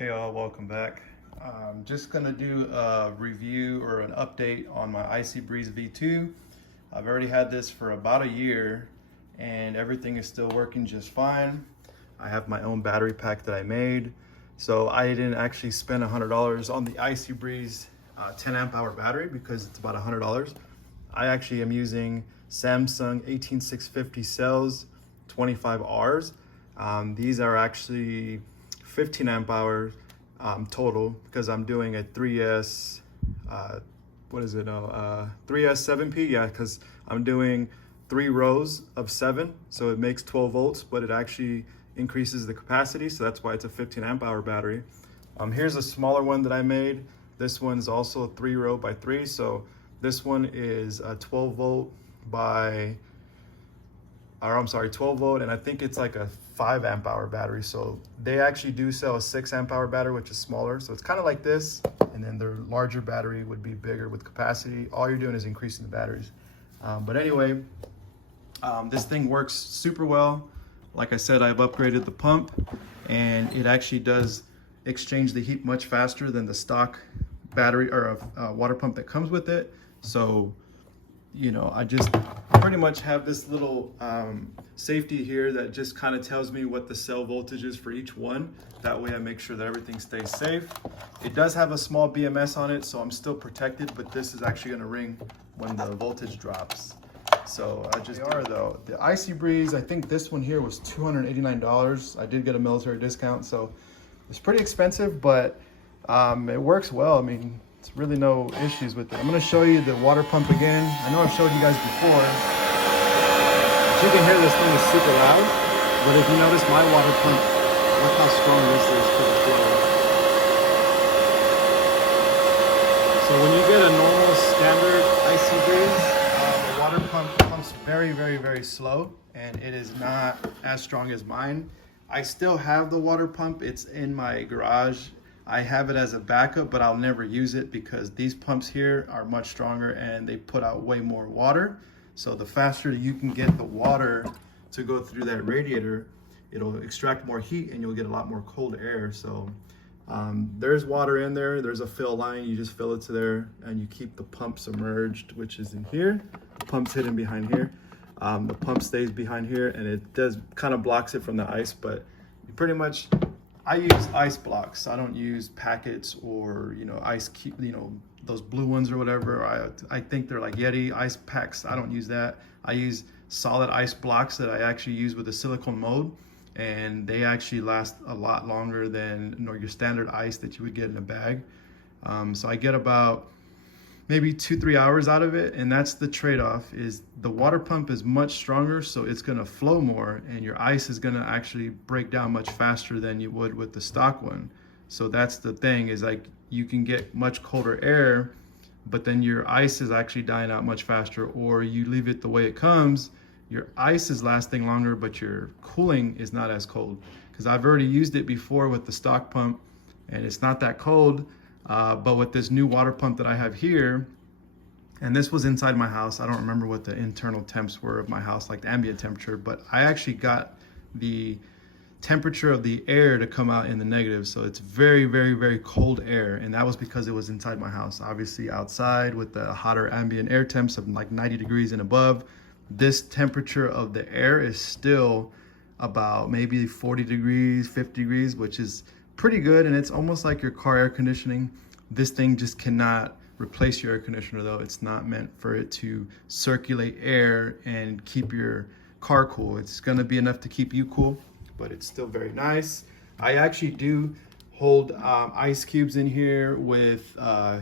Hey all, welcome back. I'm just gonna do a review or an update on my Icy Breeze V2. I've already had this for about a year and everything is still working just fine. I have my own battery pack that I made. So I didn't actually spend $100 on the Icy Breeze 10 amp hour battery because it's about $100. I actually am using Samsung 18650 cells 25Rs. These are actually 15 amp hours total because I'm doing a 3S, 3S 7P, yeah, because I'm doing 3 rows of 7, so it makes 12 volts, but it actually increases the capacity, so that's why it's a 15 amp hour battery. Here's a smaller one that I made. This one's also a 3 row by 3, so this one is a 12 volt by, or I'm sorry, 12 volt, and I think it's like a 5 amp hour battery. So they actually do sell a 6 amp hour battery, which is smaller. So it's kind of like this, and then their larger battery would be bigger with capacity. All you're doing is increasing the batteries. But anyway, this thing works super well. Like I said, I've upgraded the pump, and it actually does exchange the heat much faster than the stock battery or water pump that comes with it. So, you know, I just pretty much have this little safety here that just kind of tells me what the cell voltage is for each one. That way I make sure that everything stays safe. It does have a small BMS on it, so I'm still protected, but this is actually going to ring when the voltage drops. So I just are though. The Icy Breeze, I think this one here was $289. I did get a military discount, so it's pretty expensive, but it works well. I mean, it's really no issues with it. I'm gonna show you the water pump again. I know I've showed you guys before. But you can hear this thing is super loud, but if you notice my water pump, look how strong this is for the flow. So when you get a normal standard Icy Breeze, the water pump pumps very, very, very slow, and it is not as strong as mine. I still have the water pump. It's in my garage. I have it as a backup, but I'll never use it because these pumps here are much stronger and they put out way more water. So the faster you can get the water to go through that radiator, it'll extract more heat and you'll get a lot more cold air. So there's water in there. There's a fill line. You just fill it to there and you keep the pump submerged, which is in here. The pump's hidden behind here. The pump stays behind here and it does kind of blocks it from the ice, but you pretty much, I use ice blocks. I don't use packets or, you know, ice cube, you know, those blue ones or whatever. I think they're like Yeti ice packs. I don't use that. I use solid ice blocks that I actually use with a silicone mold, and they actually last a lot longer than, you know, your standard ice that you would get in a bag. So I get about maybe 2-3 hours out of it, and that's the trade-off. Is the water pump is much stronger, so it's gonna flow more, and your ice is gonna actually break down much faster than you would with the stock one. So that's the thing, is like you can get much colder air, but then your ice is actually dying out much faster, or you leave it the way it comes, your ice is lasting longer, but your cooling is not as cold. Because I've already used it before with the stock pump, and it's not that cold. But with this new water pump that I have here, and this was inside my house, I don't remember what the internal temps were of my house, like the ambient temperature, but I actually got the temperature of the air to come out in the negative. So it's very, very, very cold air. And that was because it was inside my house. Obviously outside with the hotter ambient air temps of like 90 degrees and above, this temperature of the air is still about maybe 40 degrees, 50 degrees, which is pretty good, and it's almost like your car air conditioning. This thing just cannot replace your air conditioner though. It's not meant for it to circulate air and keep your car cool. It's gonna be enough to keep you cool, but it's still very nice. I actually do hold ice cubes in here with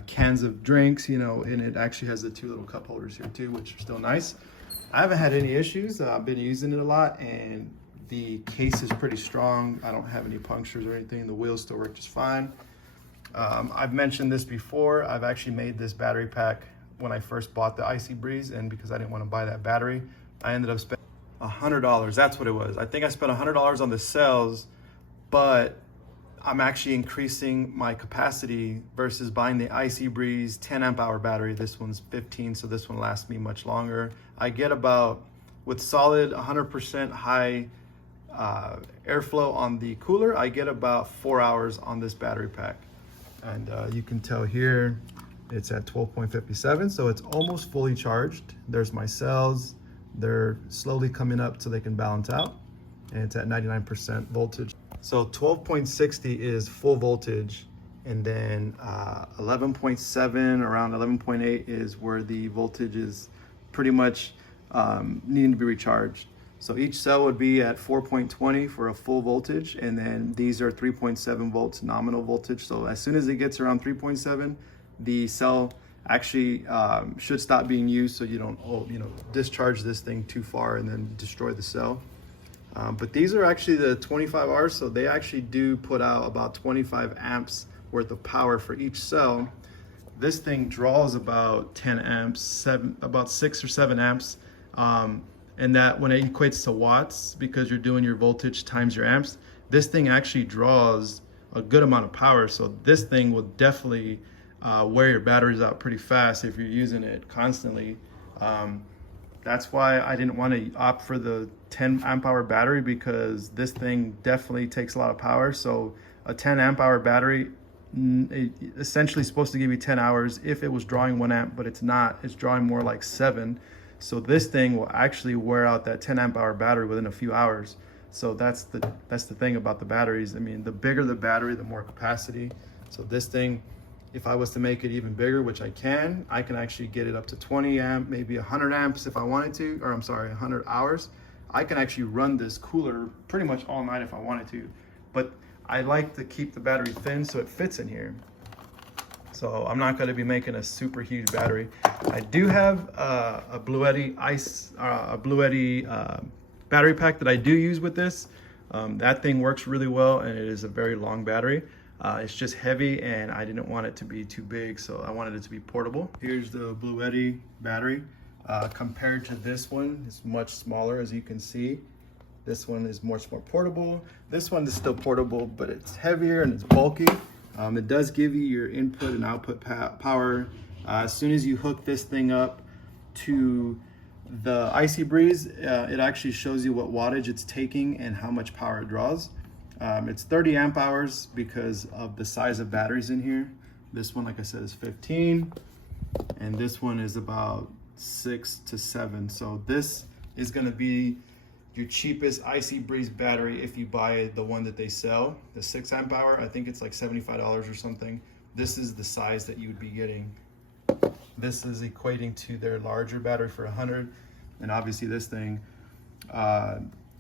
cans of drinks, you know, and it actually has the 2 little cup holders here too, which are still nice. I haven't had any issues. I've been using it a lot, and the case is pretty strong. I don't have any punctures or anything. The wheels still work just fine. I've mentioned this before. I've actually made this battery pack when I first bought the Icy Breeze, and because I didn't want to buy that battery, I ended up spending $100. That's what it was. I think I spent $100 on the cells, but I'm actually increasing my capacity versus buying the Icy Breeze 10 amp hour battery. This one's 15, so this one lasts me much longer. I get about, with solid 100% high airflow on the cooler, I get about 4 hours on this battery pack. And you can tell here, it's at 12.57, so it's almost fully charged. There's my cells. They're slowly coming up so they can balance out. And it's at 99% voltage. So 12.60 is full voltage. And then 11.7, around 11.8 is where the voltage is pretty much needing to be recharged. So each cell would be at 4.20 for a full voltage, and then these are 3.7 volts nominal voltage. So as soon as it gets around 3.7, the cell actually should stop being used, so you don't discharge this thing too far and then destroy the cell. But these are actually the 25Rs, so they actually do put out about 25 amps worth of power for each cell. This thing draws about 10 amps, about 6 or 7 amps. And that when it equates to watts, because you're doing your voltage times your amps, this thing actually draws a good amount of power. So this thing will definitely wear your batteries out pretty fast if you're using it constantly. That's why I didn't want to opt for the 10 amp hour battery, because this thing definitely takes a lot of power. So a 10 amp hour battery essentially supposed to give you 10 hours if it was drawing 1 amp, but it's not. It's drawing more like 7. So this thing will actually wear out that 10 amp hour battery within a few hours. So that's the thing about the batteries. I mean, the bigger the battery, the more capacity. So this thing, if I was to make it even bigger, which I can actually get it up to 20 amp, maybe 100 amps if I wanted to, or I'm sorry, 100 hours. I can actually run this cooler pretty much all night if I wanted to. But I like to keep the battery thin so it fits in here. So I'm not going to be making a super huge battery. I do have a Bluetti battery pack that I do use with this. That thing works really well, and it is a very long battery. It's just heavy, and I didn't want it to be too big, so I wanted it to be portable. Here's the Bluetti battery. Compared to this one, it's much smaller, as you can see. This one is much more portable. This one is still portable, but it's heavier and it's bulky. It does give you your input and output power. As soon as you hook this thing up to the Icy Breeze, it actually shows you what wattage it's taking and how much power it draws. It's 30 amp hours because of the size of batteries in here. This one, like I said, is 15, and this one is about 6 to 7. So this is gonna be your cheapest Icy Breeze battery if you buy the one that they sell, the 6 amp hour. I think it's like $75 or something. This is the size that you would be getting. This is equating to their larger battery for 100, and obviously this thing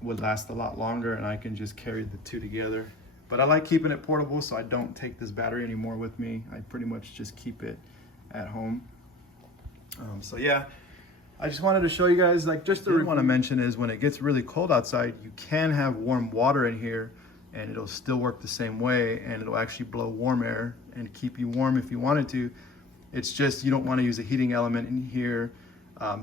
would last a lot longer, and I can just carry the two together. But I like keeping it portable, so I don't take this battery anymore with me. I pretty much just keep it at home. So yeah, I just wanted to show you guys, like, just the want to mention is when it gets really cold outside, you can have warm water in here and it'll still work the same way, and it'll actually blow warm air and keep you warm if you wanted to. It's just you don't want to use a heating element in here.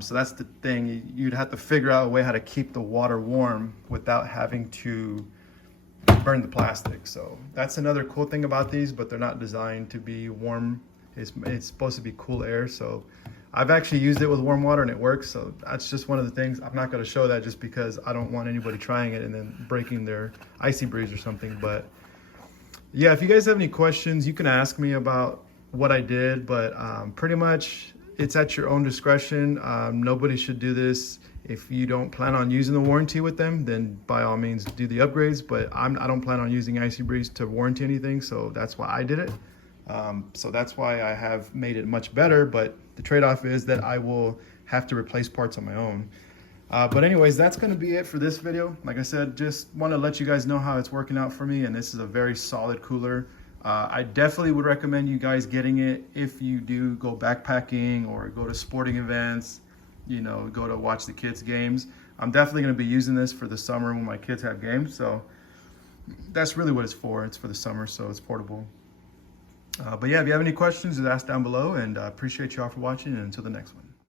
So that's the thing. You'd have to figure out a way how to keep the water warm without having to burn the plastic. So that's another cool thing about these, but they're not designed to be warm. It's supposed to be cool air. So I've actually used it with warm water and it works. So that's just one of the things. I'm not going to show that just because I don't want anybody trying it and then breaking their Icy Breeze or something. But yeah, if you guys have any questions, you can ask me about what I did, but pretty much it's at your own discretion. Nobody should do this. If you don't plan on using the warranty with them, then by all means do the upgrades, but I don't plan on using Icy Breeze to warranty anything, so that's why I did it. So that's why I have made it much better, but the trade-off is that I will have to replace parts on my own. But anyways, that's gonna be it for this video. Like I said, just wanna let you guys know how it's working out for me, and this is a very solid cooler. I definitely would recommend you guys getting it if you do go backpacking or go to sporting events, you know, go to watch the kids' games. I'm definitely gonna be using this for the summer when my kids have games, so that's really what it's for. It's for the summer, so it's portable. But yeah, if you have any questions, just ask down below, and I appreciate you all for watching, and until the next one.